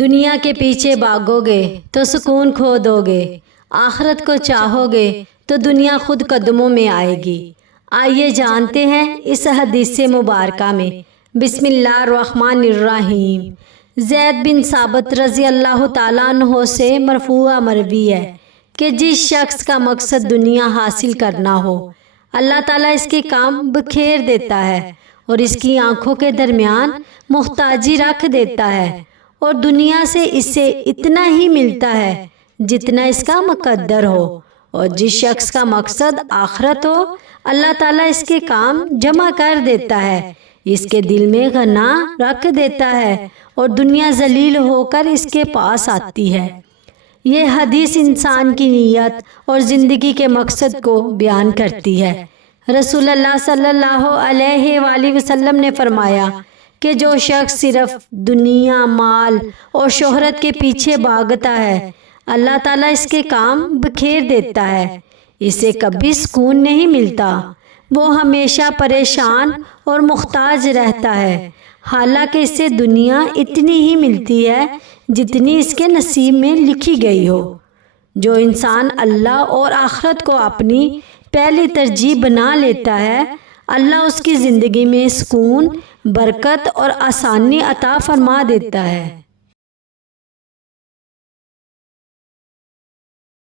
دنیا کے پیچھے بھاگو گے تو سکون کھو دو گے، آخرت کو چاہو گے تو دنیا خود قدموں میں آئے گی۔ آئیے جانتے ہیں اس حدیث مبارکہ میں۔ بسم اللہ الرحمن الرحیم۔ زید بن ثابت رضی اللہ تعالیٰ عنہ سے مرفوع مروی ہے کہ جس شخص کا مقصد دنیا حاصل کرنا ہو، اللہ تعالیٰ اس کے کام بکھیر دیتا ہے اور اس کی آنکھوں کے درمیان محتاجی رکھ دیتا ہے، اور دنیا سے اسے اتنا ہی ملتا ہے جتنا اس کا مقدر ہو۔ اور جس شخص کا مقصد آخرت ہو، اللہ تعالیٰ اس کے کام جمع کر دیتا ہے، اس کے دل میں غنا رکھ دیتا ہے اور دنیا ذلیل ہو کر اس کے پاس آتی ہے۔ یہ حدیث انسان کی نیت اور زندگی کے مقصد کو بیان کرتی ہے۔ رسول اللہ صلی اللہ علیہ وآلہ وسلم نے فرمایا کہ جو شخص صرف دنیا، مال اور شہرت کے پیچھے بھاگتا ہے، اللہ تعالیٰ اس کے کام بکھیر دیتا ہے، اسے کبھی سکون نہیں ملتا، وہ ہمیشہ پریشان اور محتاج رہتا ہے، حالانکہ اسے دنیا اتنی ہی ملتی ہے جتنی اس کے نصیب میں لکھی گئی ہو۔ جو انسان اللہ اور آخرت کو اپنی پہلی ترجیح بنا لیتا ہے، اللہ اس کی زندگی میں سکون، برکت اور آسانی عطا فرما دیتا ہے۔